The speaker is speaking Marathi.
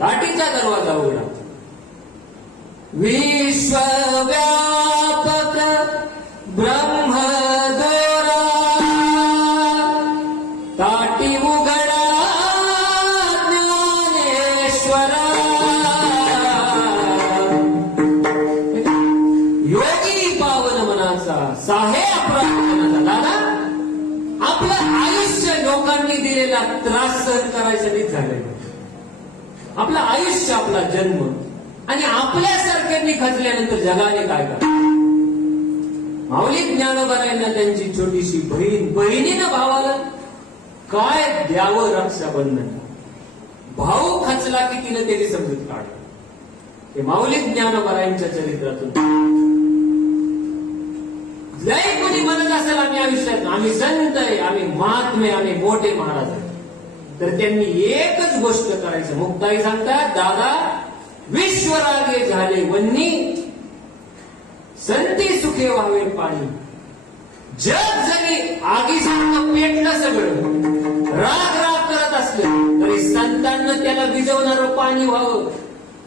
ताटीचा दरवाजा उघडा. विश्वव्यापक ब्रह्मदोरा ताटी उघडा ज्ञानेश्वरा. योगी पावन मनाचा साहे अपराधनाचा. दादा, आपलं आयुष्य लोकांनी दिलेला त्रास सहन करायसाठीच झालेलं. आपलं आयुष्य, आपला जन्म आणि आपल्यासारख्यांनी खचल्यानंतर जगाने काय करा. माऊली ज्ञानोबारायांना त्यांची छोटीशी बहीण, बहिणीनं भावाला काय द्यावं रक्षाबंधन. भाऊ खचला की तिनं त्याची समजूत काढलं. ते माऊली ज्ञानोबारायांच्या चरित्रातून. लय कोणी म्हणत असेल आम्ही आयुष्यात आम्ही संत आहे, आम्ही महात्मे, आम्ही मोठे महाराज आहे, तर त्यांनी एकच गोष्ट करायचं. मुक्ताई सांगतात, दादा विश्वरागे झाले वन्नी, संती सुखे व्हावे पाणी. जग जरी आगीसारखं पेटलं सगळं, राग राग करत असलं तरी संतांना त्याला विजवणारं पाणी व्हावं.